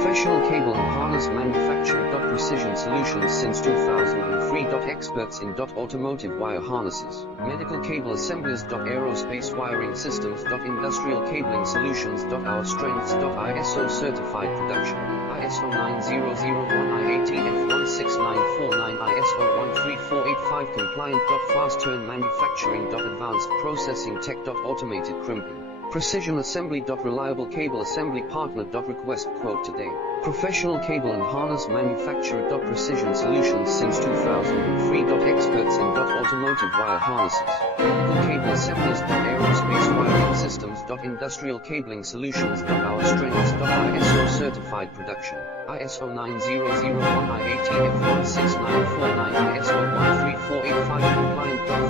Professional cable and harness manufacturer. Precision solutions since 2003. Experts in automotive wire harnesses, medical cable assemblies. Aerospace wiring systems. Industrial cabling solutions. Our strengths. ISO certified production. ISO 9001 IATF 16949 ISO 13485 compliant. Fast turn manufacturing. Advanced processing tech. Automated crimping. Precision assembly. Reliable cable assembly partner. Request quote today. Professional cable and harness manufacturer. Precision solutions since 2003. Experts in automotive wire harnesses, medical cable assemblies. Aerospace wiring systems. Industrial cabling solutions. Our strengths. ISO certified production. ISO 9001 IATF 16949 ISO 13485 compliant.